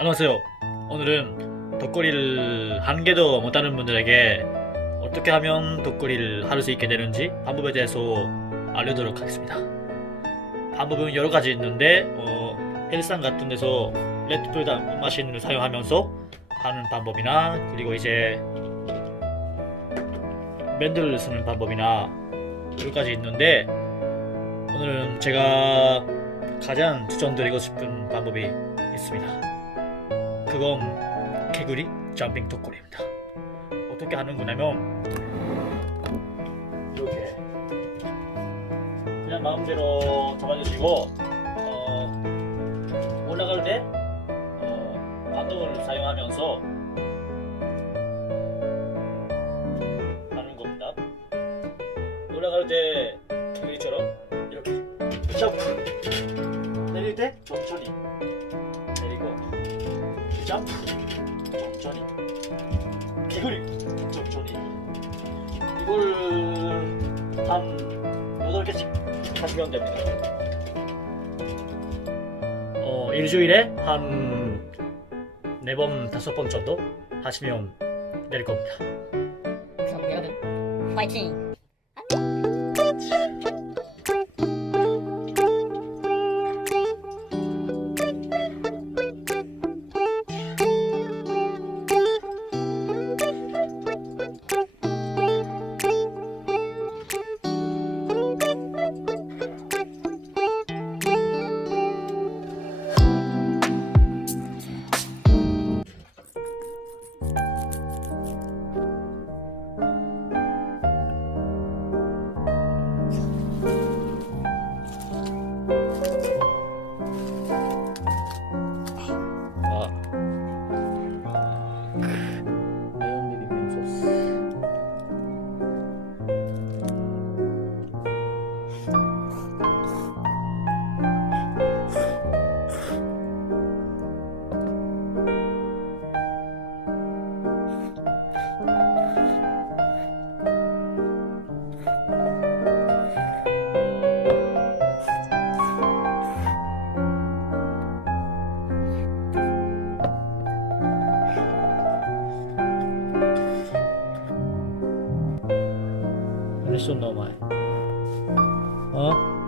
안녕하세요. 오늘은 덕거리를 한 개도 못하는 분들에게 어떻게 하면 덕거리를 할 수 있게 되는지 방법에 대해서 알려드리도록 하겠습니다. 방법은 여러 가지 있는데 어, 헬스장 같은 데서 레드풀 마신을 사용하면서 하는 방법이나 그리고 이제 밴드를 쓰는 방법이나 여러 가지 있는데 오늘은 제가 가장 추천드리고 싶은 방법이 있습니다. 그건 개구리 점핑 턱걸이입니다. 어떻게 하는 거냐면 이렇게 그냥 마음대로 잡아주시고 어, 올라갈 때 어, 반동을 사용하면서 하는 겁니다. 올라갈 때 개구리처럼 이렇게 점프 내릴 때 천천히 점프 천천히 개구리 천천히 이걸 한 8개씩 하시면 됩니다 어 일주일에 한 4번, 5번 정도 하시면 될 겁니다 그럼 여러분 파이팅! 아. 레션 너무 많이. 어?